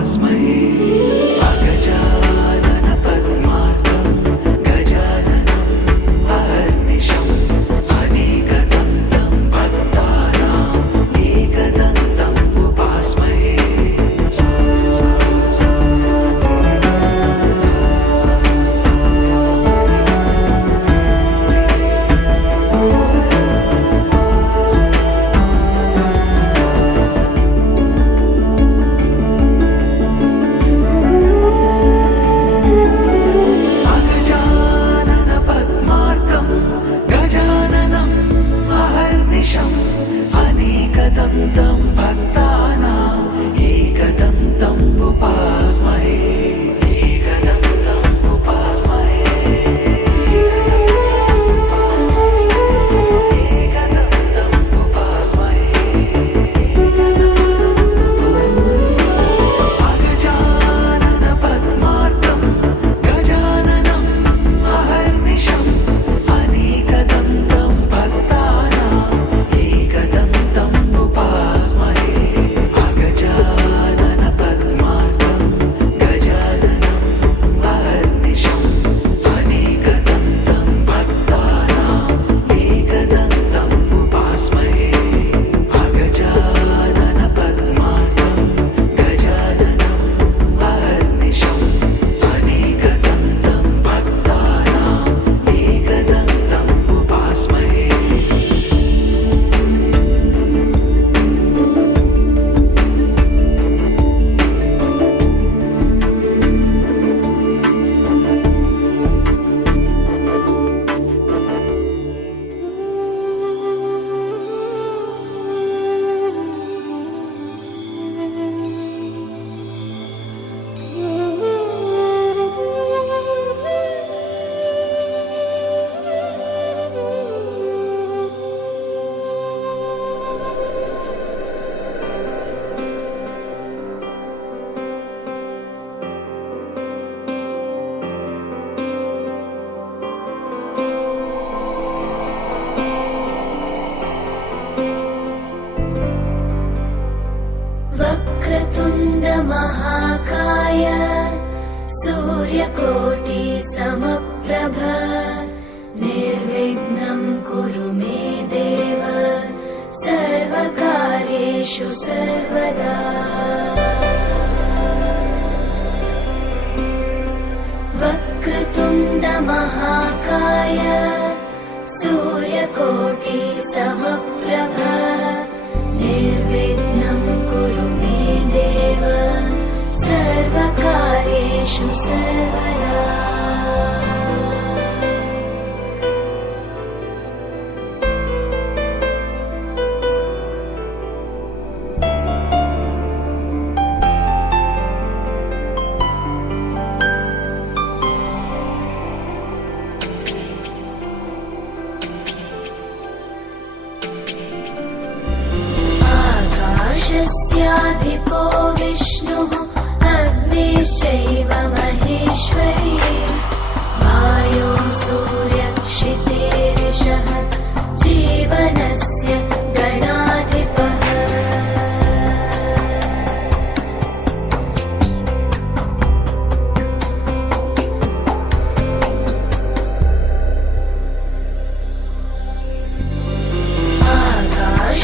उपास्महे अगजानन पद्मार्कं गजाननम् अहर्निशम् अनेकदन्तं भक्तानाम् एकदन्तम् उपास्महे एकदन्तं भक्तानाम् एकदन्तम् उपास्महे एकदन्तम् उपास्महे एकदन्तम् उपास्महे अगजानन पद्मार्कं गजाननम् अहर्निशम् अनेकदन्तं भक्तानाम् एकदन्तम् उपास्महे अगजानन पद्मार्कं गजाननम् अहर्निशम् अनेकदन्तं भक्तानाम् एकदन्तम् उपास्महे अगजानन पद्मार्कं गजाननम् अहर्निशम् अनेकदन्तं भक्तानाम् एकदन्तम् उपास्महे वक्रतुण्ड महाकाय सूर्यकोटि समप्रभ निर्विघ्नं कुरु मे देव सर्वकार्येषु सर्वदा वक्रतुण्ड महाकाय सूर्यकोटि समप्रभ निर्विघ्नं कुरु मे देव सर्वकार्येषु सर्वदा आकाशस्याधिपो विष्णुः अग्निश्चैव महेश्वरी वायो सूर्यक्षितेरिषः जीवनस्य गणाधिपः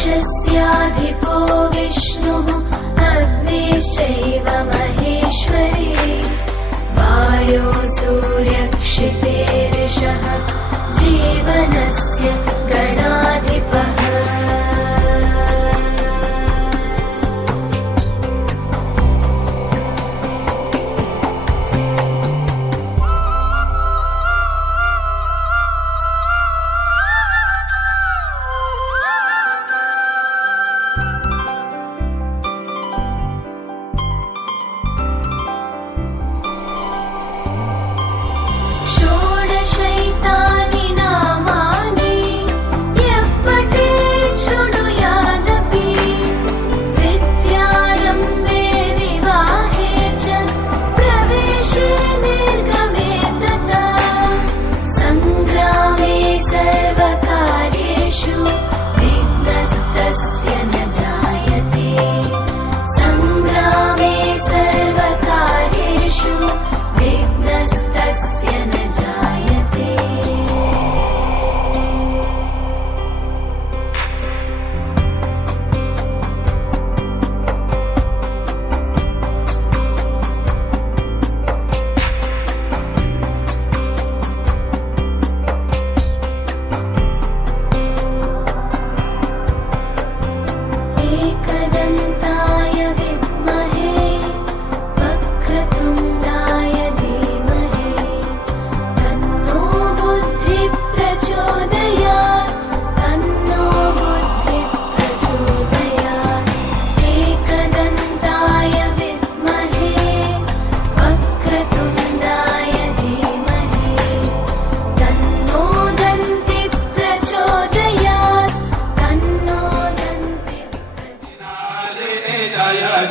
आकाशस्याधिपो विष्णुः अग्निश्चैव महेश्वरी वायो सूर्यक्षितेरिषः जीवनस्य गणाधिपः षोडशैतानि नामानि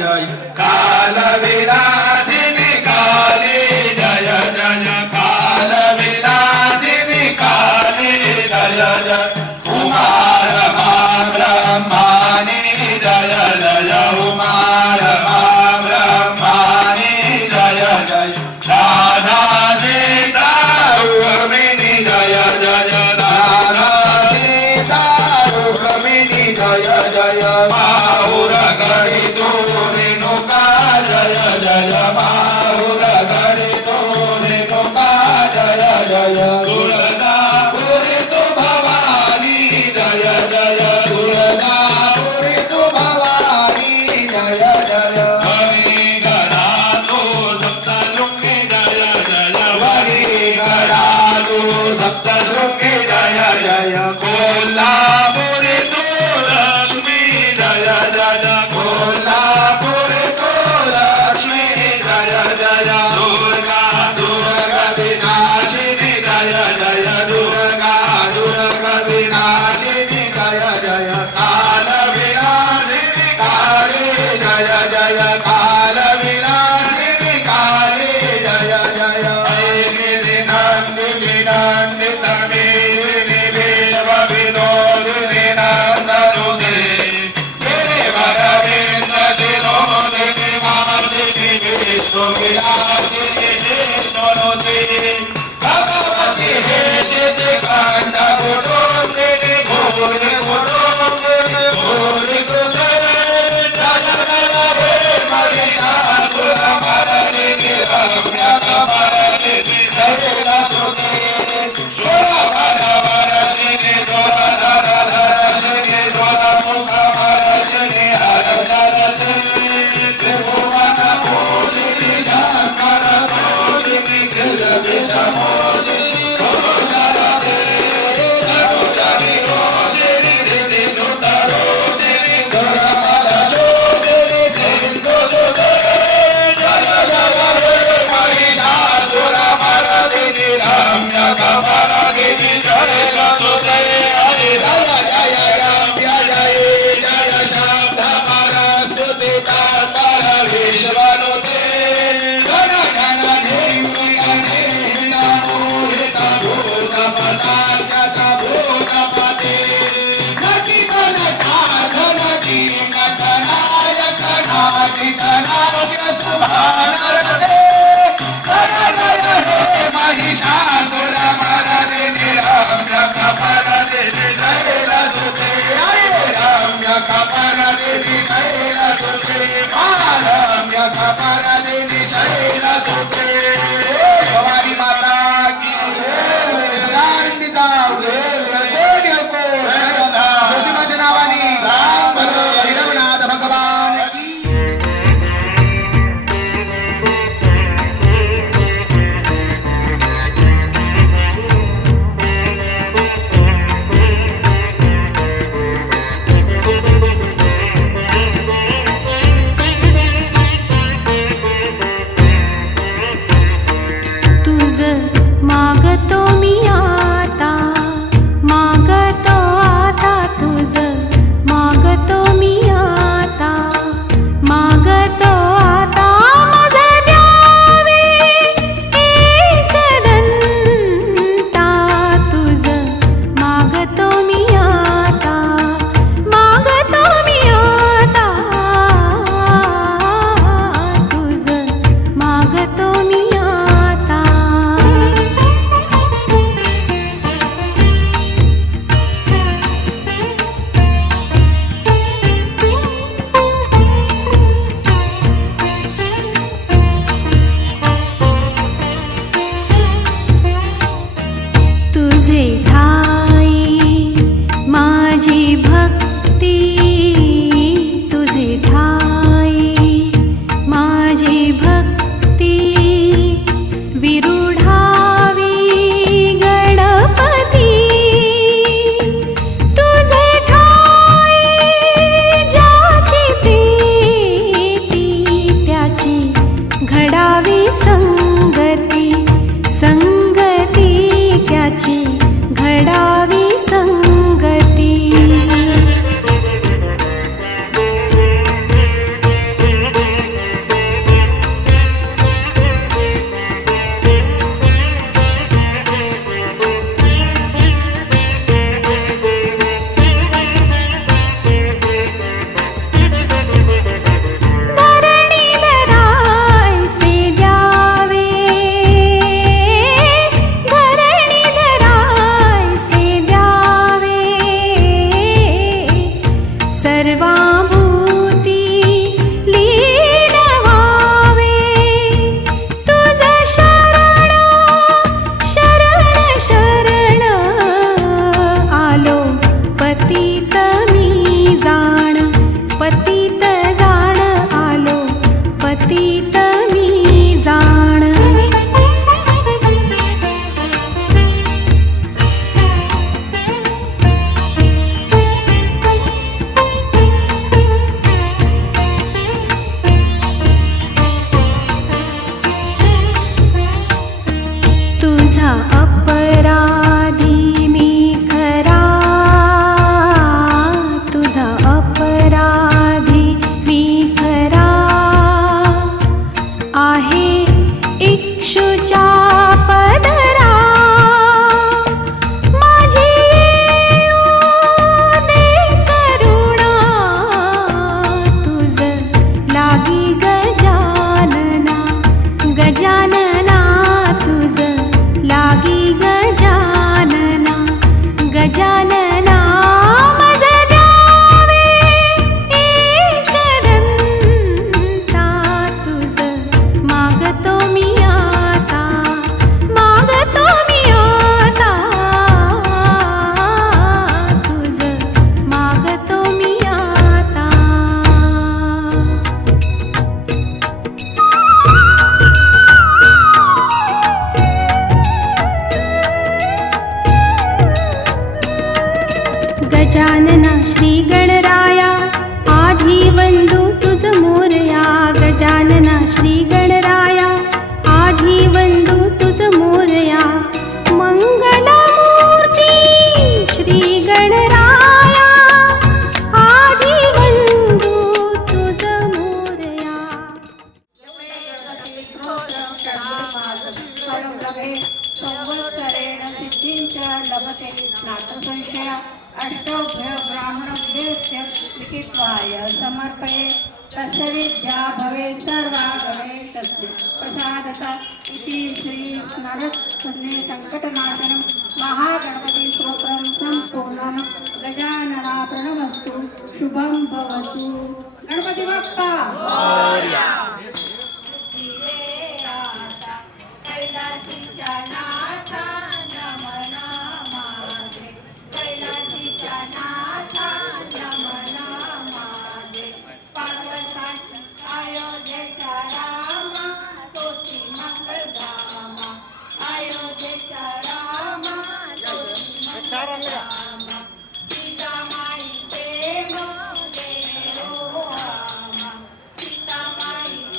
जय कालविलासिनी काली जय जय कालविलासिनी काली जय जय कुमार ब्रह्मानी जय जय कुमार ब्रह्मानी जय जय राधा सीता रुक्मिणी जय जय राधा सीता रुक्मिणी जय जय माहुर गणि तो रेणुका जय जय माहुर गणि तो रेणुका जय जय दुर्गापुरी तु भवानी जय जय दुर्गापुरी तु भवानी जय जय हरि गणालो सप्तशृंगी जय जय हरि गणालो सप्तशृंगी जय जय कोल्हापुरी तु लक्ष्मी जय जय कोल्हापुरी तु लक्ष्मी जय जय दुर्गा दुर्गा विनाशिनी जय जय दुर्गा दुर्गा विनाशिनी जय जय काल विनाशिनी काली जय जय काल विनाशिनी काली जय जय गिरि नंदिनी नंदित गिरिनि विश्व विनोदिनी नंदनुते गिरिवर विंद शिरोदिनी मासिनी विश्वविलासिनी विष्णुनुते भगवती हे शितिकण्ठ कुटुम्बिनि भूरि कुटुम्बिनि भूरि कृते जय जय हे महिषासुरमर्दिनि रम्यकमर्दिनि शैलसुते सुरवरवरदिनि दुरधरधरदिनि दुरमुखमर्दिनि हरशरते त्रिभुवनभूषिणि शङ्करभूषिणि किलबिषमोषिणि घोषरते रघुजनिरोषिणि ऋतिनुतरोषिणि दुर्मदशोषिणि सिन्धुसुते जय जय हे महिषासुरमर्दिनि रम्यकमर्दिनि शैलसुते जय जय रम्य जय जय शब्दपरस्तुति तत्पर विश्वनुते घन घन मोहित भूतपदान्यत भूतपते नटिकनटाघनटी नटनायक नाटिकनाट्य शुभानरते जय जय हे महिषासुरमर्दिनि रम्यकमर्दिनि शैलसुते रम्यकमर्दिनि शैलसुते रम्यकमर्दिनि शैलसुते भवानी माता की सदानंदीचा कोटी ज्योतिबाच्या नावाने राम भलो भैरवनाथ भगवान की सर्वाभूती लीन व्हावे तुझ शरण शरण शरण आलो पतित मी जाण पतित जाण आलो पतित मी जाण तुझा अपराधी मी खरा तुझा अपराधी मी खरा आहे इक्षुच्या पदरा माझी येऊ दे करुणा तुझ लागी गजानना गजानना तुझ लागी गजानना गजानना मज द्यावे एकदंता तुझ मागतो मी आता मागतो मी आता तुझ मागतो मी आता गजानना श्री गणराया आधी वंदू तुझ मोरया गजानना श्री गणराया आधी वंदू तुझ मोरया मंगलमूर्ती श्री गणराया आधी वंदू तुझ मोरया संवत्सरेण सिद्धींच लभते नाटसंशय अष्टोभ्य ब्राह्मणोभ्यस्य लिखित्वाय समर्पये तस्य विद्या भवेत् सर्वागमे तस्य प्रसादता इति श्री नरसिंह संकटनाशनं महागणपति स्तोत्रं सम्पूर्णं गजानना प्रणमस्तु शुभं भवतु गणपति बाप्पा कैलासीच्या नाथा नमना माझे कैलासीच्या नाथा नमना माझे पार्वताची अयोध्येच्या रामा तोची मंगलधामा अयोध्येच्या रामा तोची मंगलधामा सीतामाई प्रेम देव आमा सीतामाई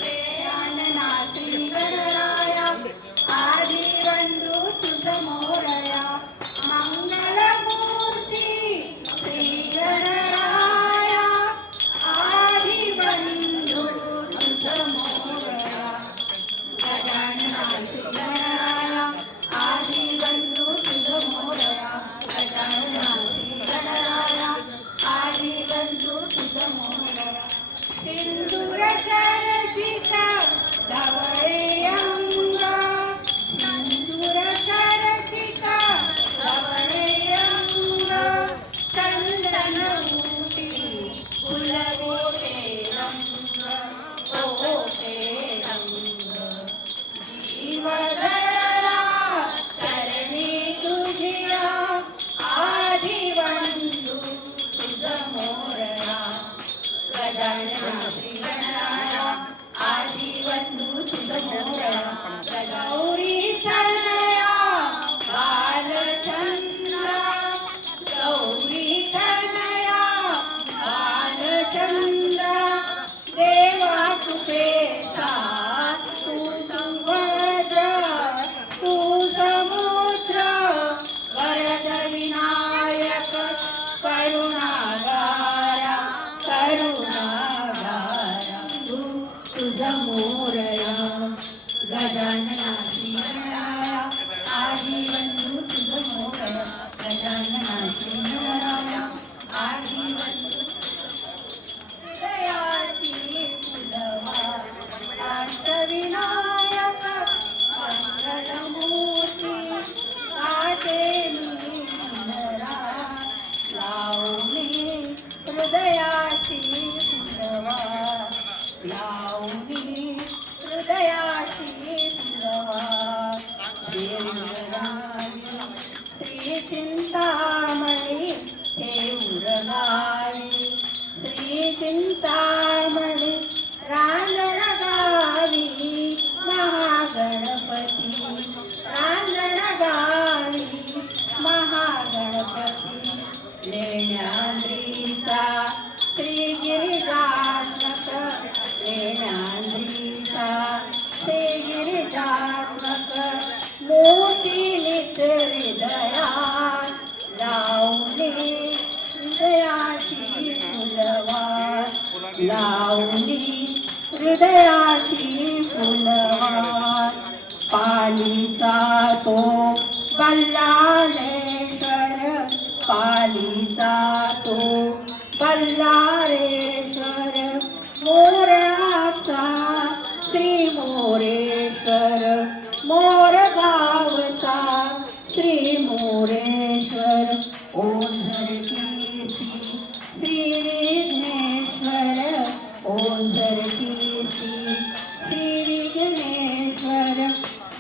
लावणी हृदयाची फुलहार पालीचा तो बल्लाळेश्वर पालीचा तो बल्लाळेश्वर मोरयाचा श्री मोरेश्वर मोर गावचा श्री मोरेश्वर ओंझरकीसी श्री विघ्नेश्वर ओंझरकीसी श्री विघ्नेश्वर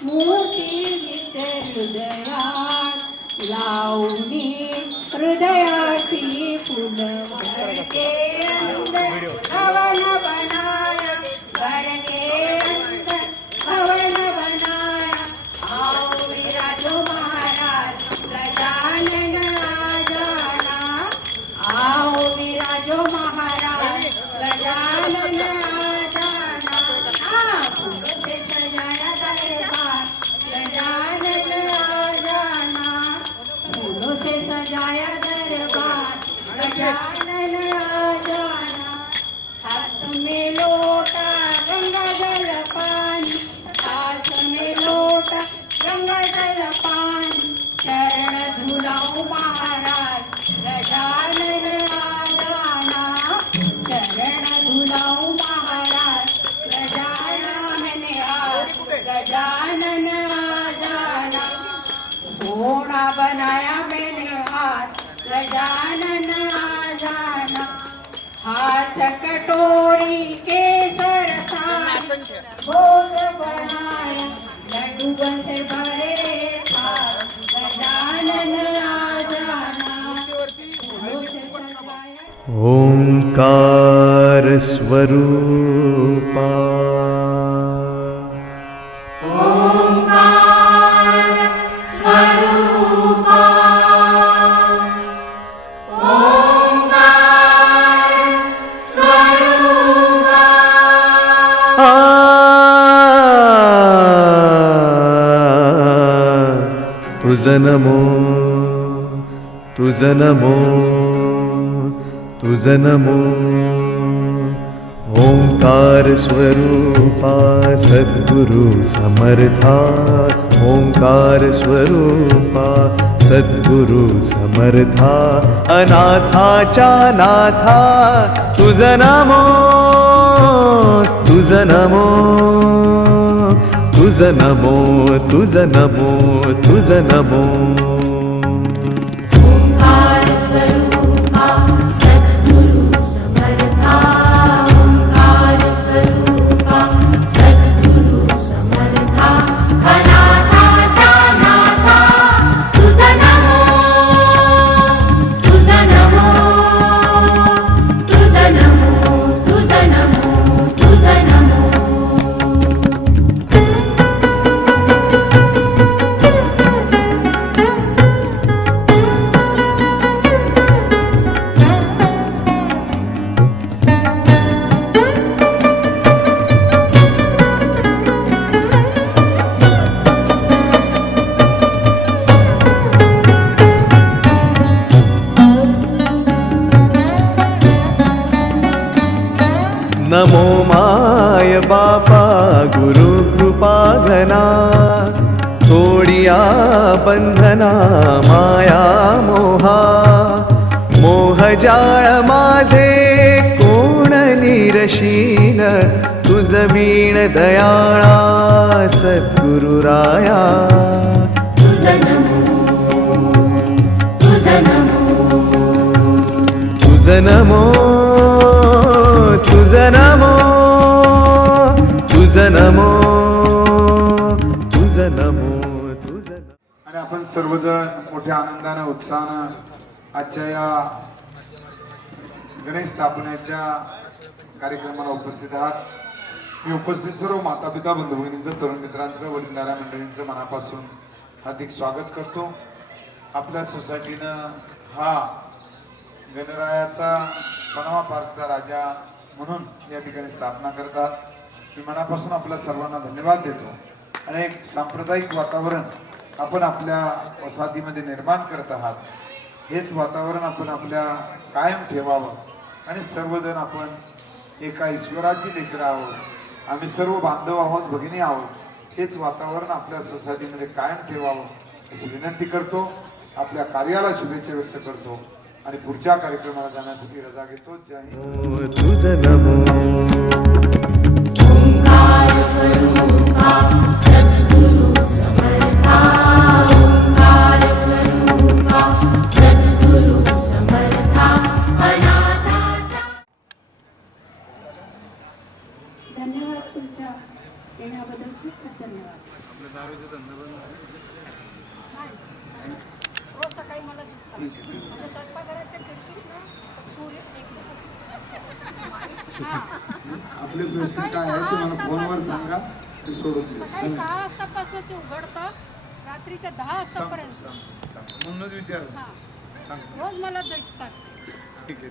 मूर्ती नित्य हृदयात लावणी हृदयाची फुलवार के अंदर हवन बनाया घर के अंदर हवन बनाया आओ विराजो महाराज गजानन आजाना आओ विराजो महाराज गजानन आजाना फूलों से सजाया दरबार गजानन आजाना फूलों से सजाया दरबार गजानन आजाना हाथ में लोटा गंगा जल पानी हाथ में लोटा गंगा जल पानी चरण धुलाओ महाराज गजानन आजाना चरण धुलाओ महाराज गजानन गजानन आजाना सोना बनाया मैंने हाथ गजानन आजाना हाथ कटोरी केसर साथ भोग बनाया लड्डू से भरे हाथ गजानन आजाना फूलों से सजाया ओंकार स्वरूपा तुझं नमो तुझं नमो तुझं नमो ओंकार स्वरूपा सद्गुरु समर्था ओंकार स्वरूपा सद्गुरु समर्था अनाथाच्या नाथा तुझं नमो तुझं नमो तुझं नमो तुझं नमो तुझं नमो ओंकार स्वरूपा सद्गुरु समर्था ओंकार स्वरूपा सद्गुरु समर्था अनाथाच्या नाथा तुझं नमो तुझं नमो तुझं नमो तुझं नमो तुझं नमो नमो माय बापा गुरु कृपा घना सोडिया बंधना माया मोहा मोहजाळ माझे कोण निरशील तुझ वीण दयाळा सद्गुरुराया तुझं नमो तुझं नमो तुझं नमो तुझं नमो तुझं नमो तुझं नमो तुझं नमो. आणि आपण सर्वजण मोठ्या आनंदानं उत्साहानं आजच्या या गणेश स्थापनेच्या कार्यक्रमाला उपस्थित आहात. मी उपस्थित सर्व माता पिता बंधू भगिनींचं तरुण मित्रांचं वडीलधाऱ्या मंडळींचं मनापासून हार्दिक स्वागत करतो. आपल्या सोसायटीनं हा गणरायाचा पनवा पार्कचा राजा म्हणून या ठिकाणी स्थापना करतात. मी मनापासून आपल्या सर्वांना धन्यवाद देतो. आणि एक सांप्रदायिक वातावरण आपण आपल्या वसाहतीमध्ये निर्माण करत आहात. हेच वातावरण आपण आपल्या कायम ठेवावं आणि सर्वजण आपण एका ईश्वराची लेकरं आहोत. आम्ही सर्व बांधव आहोत, भगिनी आहोत. हेच वातावरण आपल्या सोसायटीमध्ये कायम ठेवावं अशी विनंती करतो. आपल्या कार्याला शुभेच्छा व्यक्त करतो आणि पुढच्या कार्यक्रमाला जाण्यासाठी रजा घेतो. जय हिंद. तुझ नमो ओंकार स्वरूपा सद्गुरु समर्था ओंकार स्वरूपा सद्गुरु समर्था अनाथाचा धन्यवाद. तुमच्या येण्याबद्दल खूप खूप धन्यवाद. रोज सकाळी मला दिसतात म्हणजे स्वयंपाकघराच्या खिडकीतनं सूर्य आपले प्रश्न काय आहे ते मला फोनवर सांगा, ते सोडून देऊ. सकाळी 6 वाजतापासून ते उघडतं रात्रीच्या 10 वाजतापर्यंत. म्हणूनच विचार हां सांग. रोज मला दिसतात. ठीक आहे.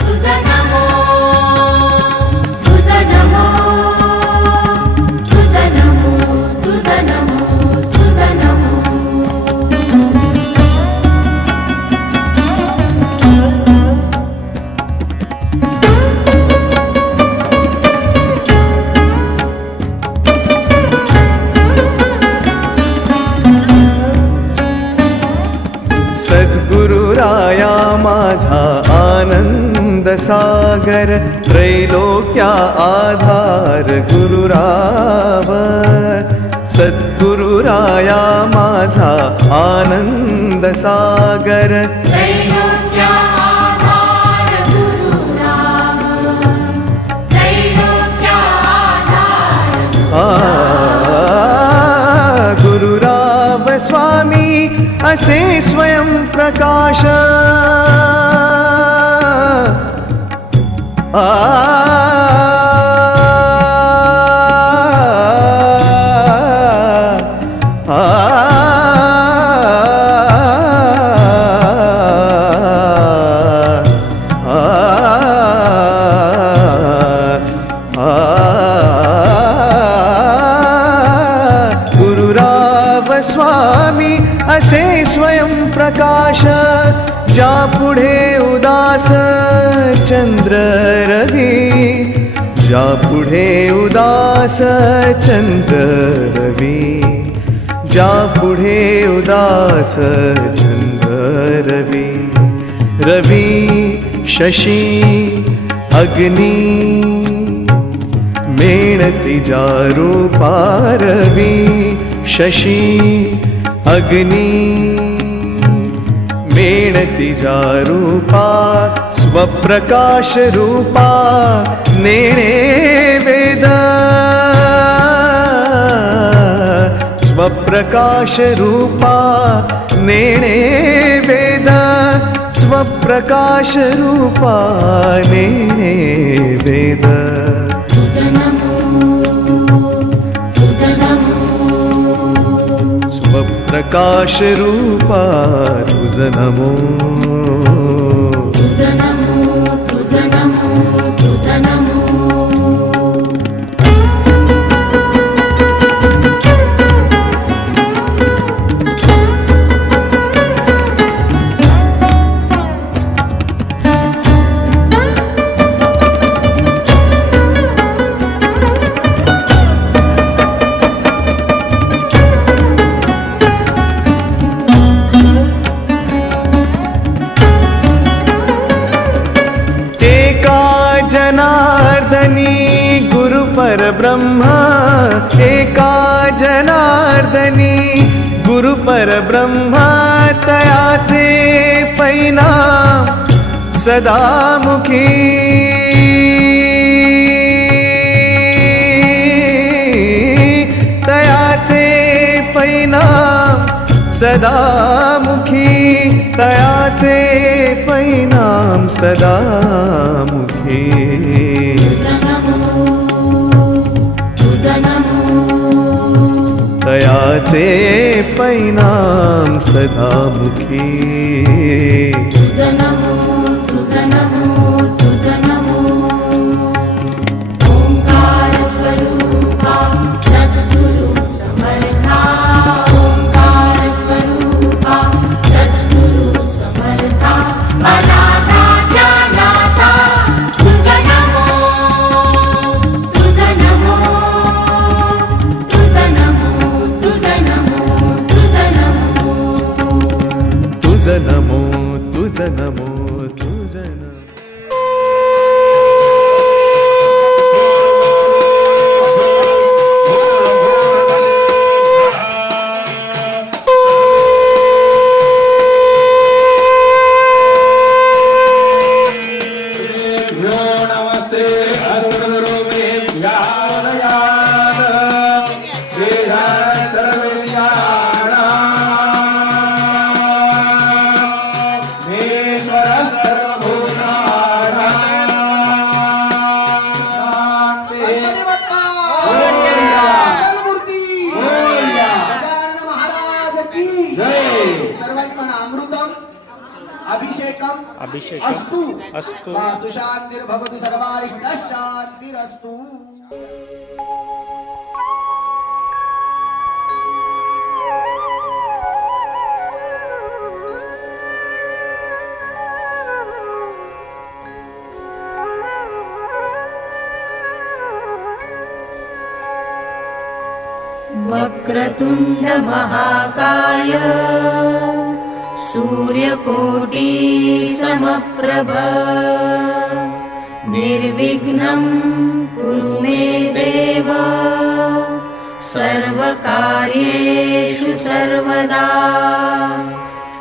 तुझा नमो तुझा नमो तुझा नमो तुझा नमो तुझा नमो सद्गुरुराया माझा आनंद सागर त्रैलोक्या आधार गुरुराव सद्गुरुराया माझा आनंद सागर त्रैलोक्या आधार गुरुराम त्रैलोक्या आधार गुरुराव स्वामी असे स्वयं प्रकाश गुरुराव स्वामी असे स्वयं प्रकाश ज्या पुढे उदास चंद्र रवी ज्या पुढे उदास चंद्र रवी ज्या पुढे उदास चंद्र रवी रवी शशी अग्नी मेणती जा रूपा रवी शशी अग्नि मेणती जा रूपा स्वप्रकाश रूपा नेणे वेद स्वप्रकाश रूपा नेणे वेद स्वप्रकाश रूपा नेणे वेद तुझा नमो तुझा नमो स्वप्रकाश रूपा तुझ नमो तुझा नमो तुझा नमो तुझा नमो जनार्दनी गुरु परब्रह्म एका जनार्दनी गुरु परब्रह्म तयाचे परिणाम सदामुखी तयाचे परिणाम सदामुखी तयाचे परिणाम सदामुखी तुझा नमो तुझा नमो तयाचे परिणाम सदामुखी तुझा नमो तुझा नमो तुझा नमो ओंकार स्वरूपा सद्गुरु समर्था ओंकार स्वरूपा सद्गुरु समर्था अनाथा नमो तुझ नमो गणपती बाप्पा मंगलमूर्ती गजानन महाराज की जय. सर्वांनी म्हणा अमृतम अभिषेकम अस्तु सुशांतिर्भवतु सर्वारिष्ट शांतिरस्तु. वक्रतुंड महाकाय सूर्यकोटि समप्रभ निर्विघ्नं कुरु मे देव सर्वकार्येषु सर्वदा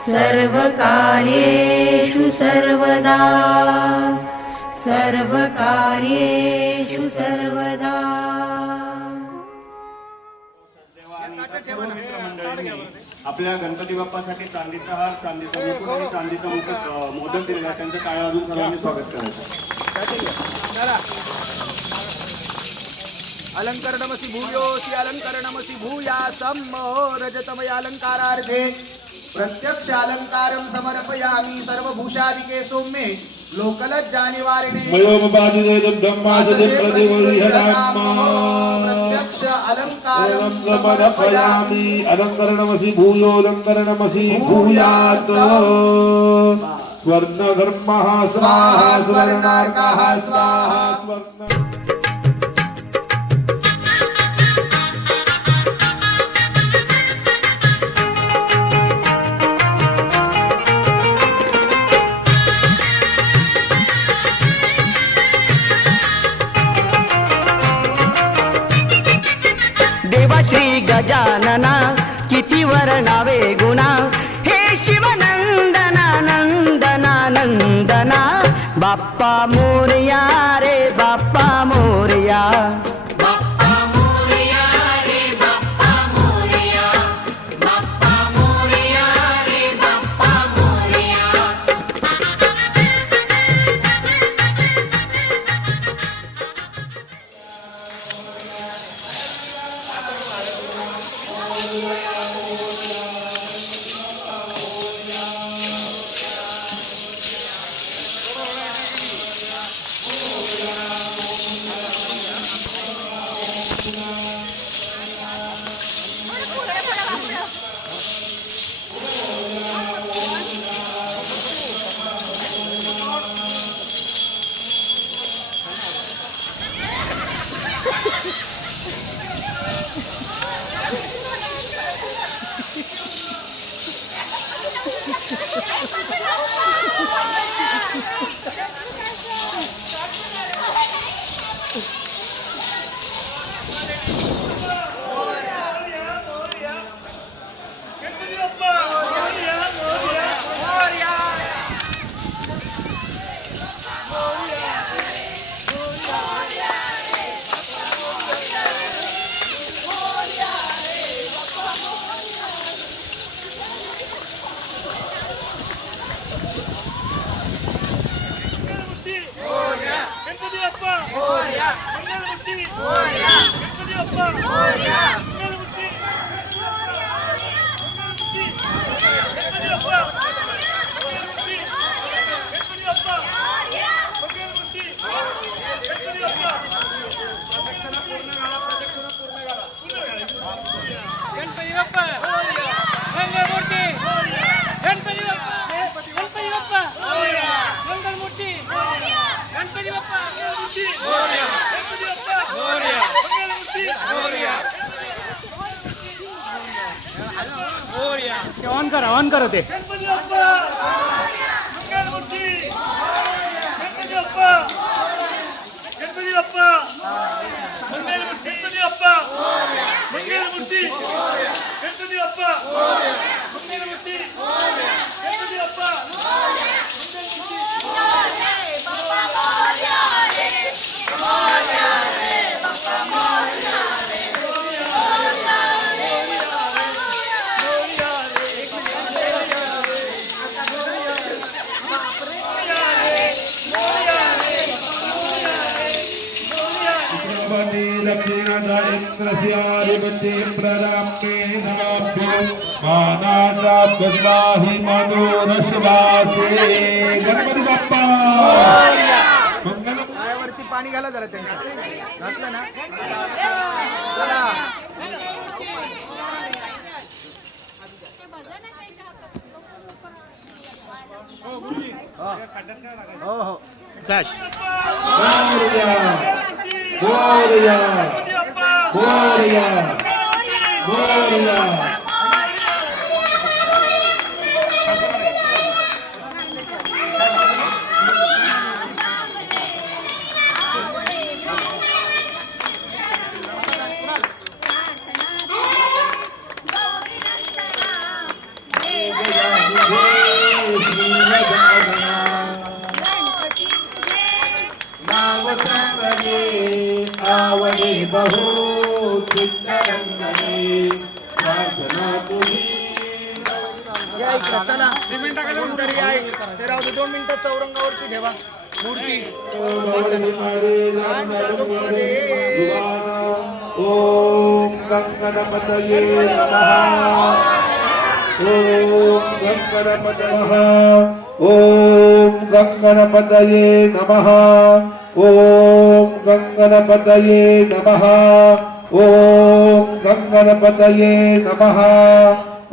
सर्वकार्येषु सर्वदा सर्वकार्येषु सर्वदा. आपल्या गणपती बाप्पासाठी चांदीचा हार, चांदीचा मुकुट आणि चांदीचा मोदक दिलेला त्यांचं टाळ्या वाजवून सर्वांनी स्वागत करायचं. अलंकरणमसि भूयोसि अलंकरणमसि भूयासं रजतमय अलंकारार्थे प्रत्यक्ष अलंकारं समर्पयामि सर्वभूषादिके सौम्ये लोकलज्जानिवारिणे प्रत्यक्ष अलंकारं समर्पयामि. अलंकरणमसि भूयोऽलंकरणमसि भूयात् स्वर्णधर्मः स्वाहा स्वर्णार्कः स्वाहा स्वर्ण. श्री गजानना किती वर्णावे गुणा हे शिवनंदना नंदना नंदना बाप्पा मोरया रे बाप्पा मोरया. ऑन करा ते. गणपती बाप्पा मंगलमूर्ती गणपती बाप्पा मंगलमूर्ती गणपती बाप्पा मंगलमूर्ती गणपती बाप्पा लक्ष्मीनाथायत्रस्याधिपते प्ररामे नमाभ्यो मानाचास्वाहि मनोरश्वासे गणपती बाप्पा मंगलम पायावरती पाणी घाला जरा त्यांच्या घातलं ना चला हो हो मोरया मोरया मोरया आवडे बहु चित्तरंगणे प्रार्थना तुझी या इकडं चला कोणतरी या ते राहू दे 2 मिनिटं चौरंगावरती ठेवा मूर्ती शांत दुःखदे ओम गंगणपतये नमः ओम गंगणपतये ओम गंगणपतये नमः ओम गंगणपतये नमः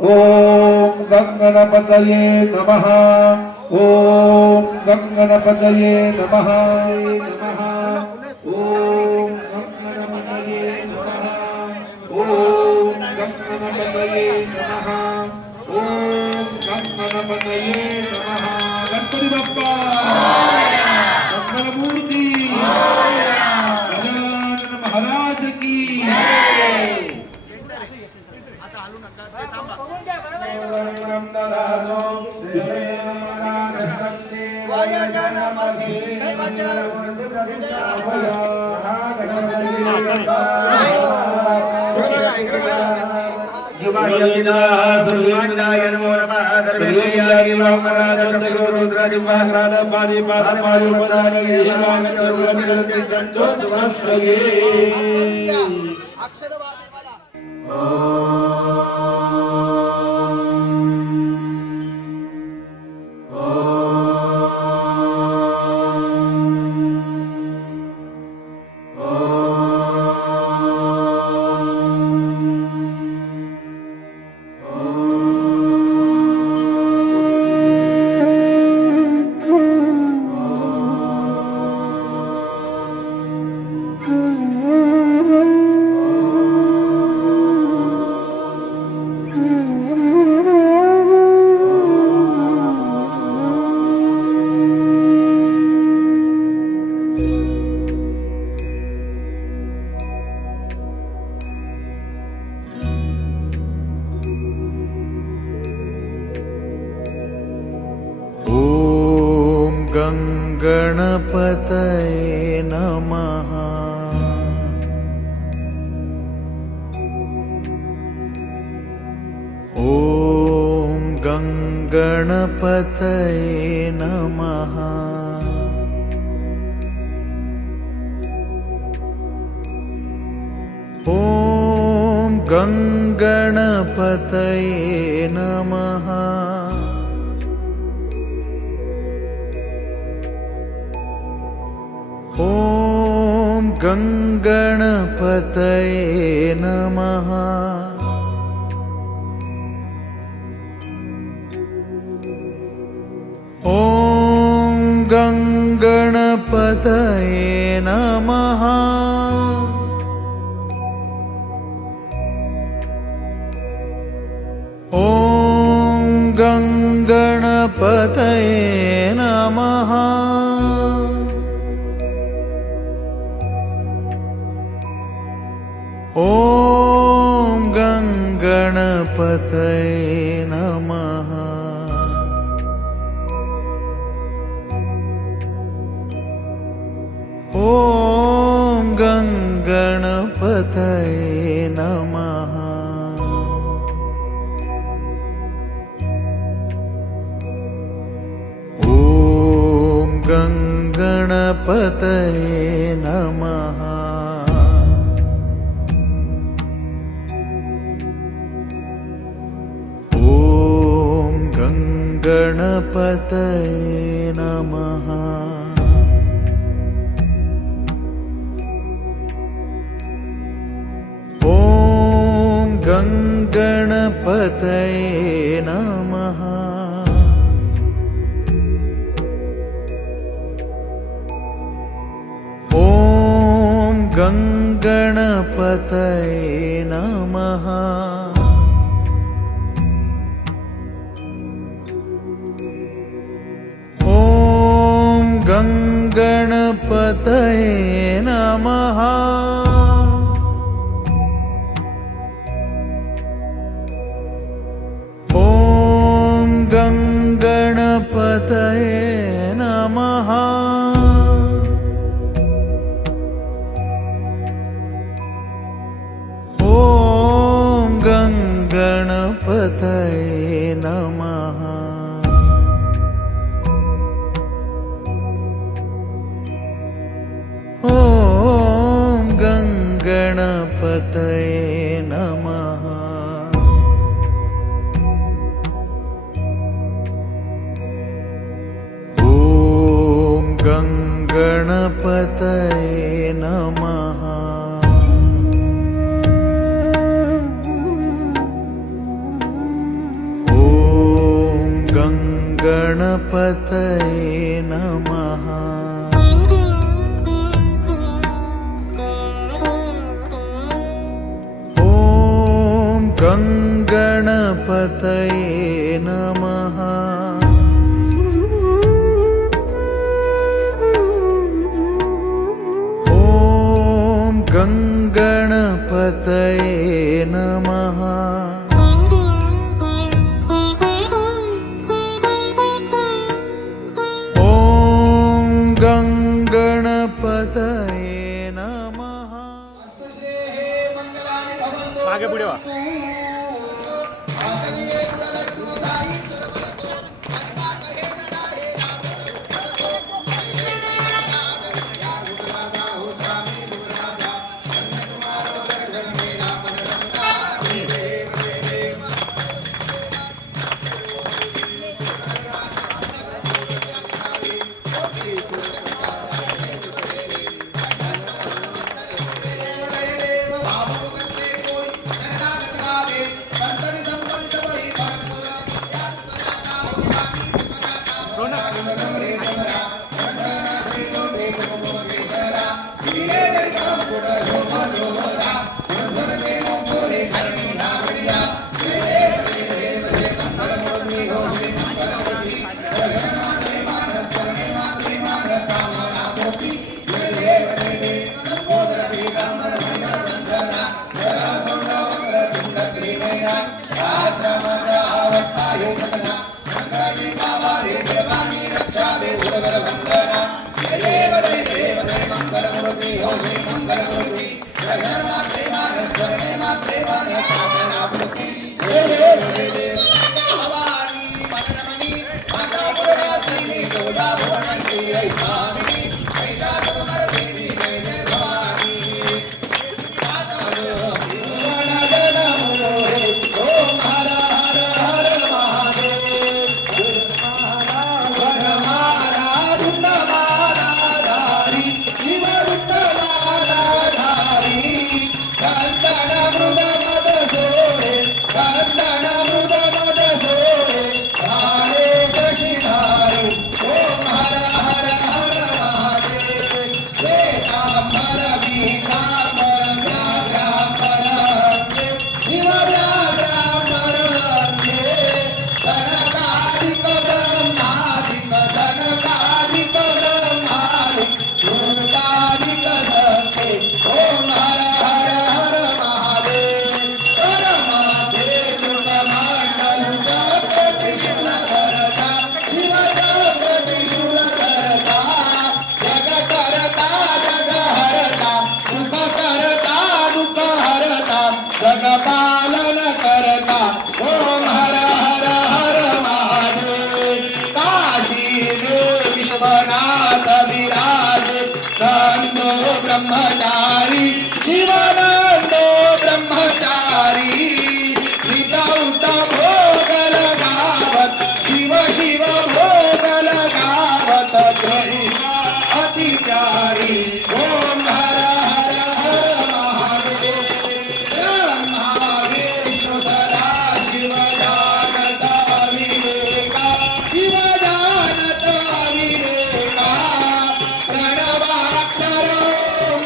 ओम गंगणपतये नमः ओम गंगणपतये नमः ओम गंगणपतये नमः ओम गंगणपतये नमः ओम गंगणपतये नमः ओम गंगणपतये नमः गणपती बाप्पा मंगलमूर्ती गजानन महाराज की गणपतये नमः ॐ गणपतये नमः ॐ गणपतये नमः ॐ गणपतये नमः ॐ गणपतये नमः ॐ गणपतये नमः ॐ गणपतये नमः। ॐ गणपतये नमः। ॐ गणपतये नमः। ॐ गणपतये नमः। ॐ गणपतये नमः। ॐ गणपतये नमः। ॐ गणपतये नमः। ॐ गणपतये नमः। ॐ गणपतये नमः। ॐ गणपतये नमः। ॐ गणपतये नमः। ॐ गणपतये नमः। ॐ गणपतये नमः। ॐ गणपतये नमः। ॐ गणपतये नमः। मागे पुढे वा. Solo ब्रह्मचारी शिवानंदो ब्रह्मचारी विदाऊट भोग लगावत शिव शिव भोग लगावत घरी अतिचारी ओम हर हर हर महादेव ब्रह्मा विष्णु सदा शिव जानता विवेका शिव जानता विवेका प्रणवाक्षरो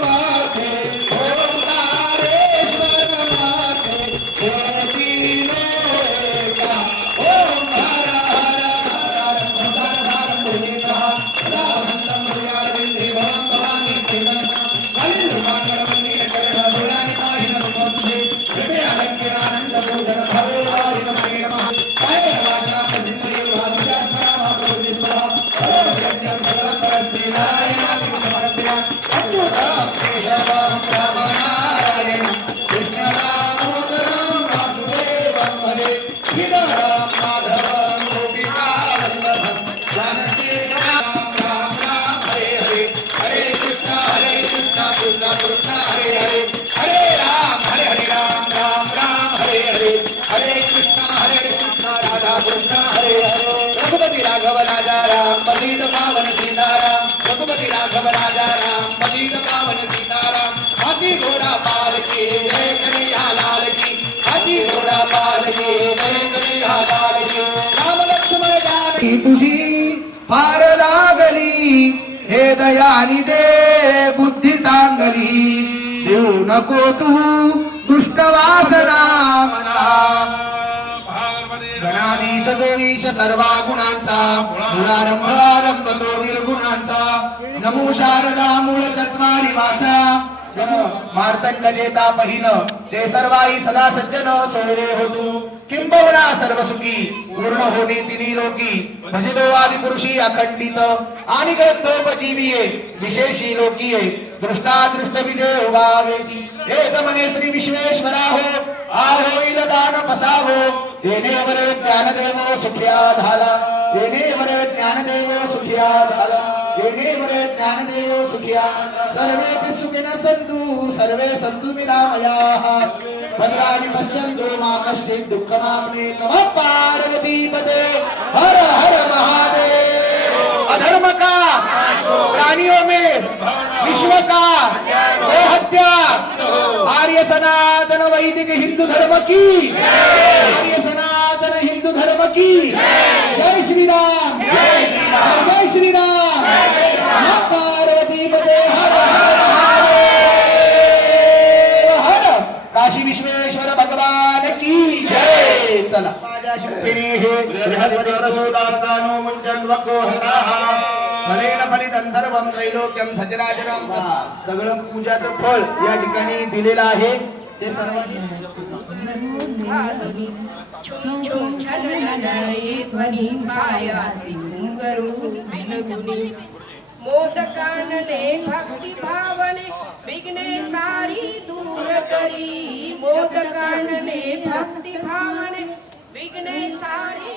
मध्ये ओंकारेश्वर मध्ये ज्योतिर्मय एका ओम हर हर हर हर हर मुनिः रामन्दं भयाविन्दे भवं भवानी तेनं कलियुगाकरमणि करण भुलानि पाहिनं भवन्ति कृपया लक्ष्मीनानन्द भोजन भवे वारिनमये नमः जय वाचा पतिमये वाचा महाप्रभु स्वाहा ओम यज्ञं सकलं परस्मै नारायणाय समर्पयामि अच्युतं केशवं रामनारायण कृष्णदामोदरं वासुदेवं भजे श्रीधरं माधवं गोपिकावल्लभं जानकी राम राम राम हरे हरे हरे कृष्ण कृष्ण कृष्ण हरे हरे हरे राम राम राम हरे हरे हरे कृष्ण राधा कृष्ण हरे हरे रघुपति राघव राजा राम पतित पावन सीताराम रघुपति राघव राजा राम पतित पावन सीताराम हाथी घोड़ा पाल के जय कन्हैया लाल की हाथी घोड़ा पाल के जय कन्हैया लाल की राम लक्ष्मण जानकी तुझी फार लागली हे दयानी दे बुद्धी चांगली देऊ नको तू दुष्ट वासना मना गणाधीश गोवीश सर्वा गुणांचा मूळारंभ आरंभ तो निर्गुणांचा नमो शारदा मूळ चत्वारी वाचा मार्तंड जेता पहिन ते सर्वाई सदा सज्जन सोयरे होतू किंबहुना सर्व सुखी पूर्ण होणे तिनी लोकी भजतो आदि पुरुषी अखंडित आणि ग्रंथोपजीवीये विशेषी लोकीये दृष्टा दृष्ट विजय उगावेती हेत मने श्री विश्वेश्वरा हो आहोईल दान पसावो येणे वरे ज्ञानदेवो सुखिया झाला येणे वरे ज्ञानदेवो सुखिया झाला येणे वरे ज्ञानदेवो सुखिया सर्वे सुखिन सन्तु सर्वे सन्तु निरामयाः भद्राणि पश्यन्तु मा कश्चित् दुःखमाप्ने नमः पार्वती पते हर हर महादेव अधर्म का प्राणियों में विश्व का गो हत्या आर्य सनातन वैदिक हिंदू धर्म की आर्य सनातन हिंदू धर्म की जय श्री राम जय श्री राम नमः पार्वती पते हर हर महादेव हर काशी विश्वेश्वर भगवान की जय चला माझ्या शिवपिणे हे बृहस्पती प्रसोदास्तानो मुंजन वको हसाहा फलेन फलितं सर्वं त्रैलोक्यं सचराचरं सगळं पूजाचं फळ या ठिकाणी दिलेलं आहे ते सर्व मोदकानने भक्ती भावने विघ्ने सारी दूर करी मोदकानने भक्ती भावने विघ्ने सारी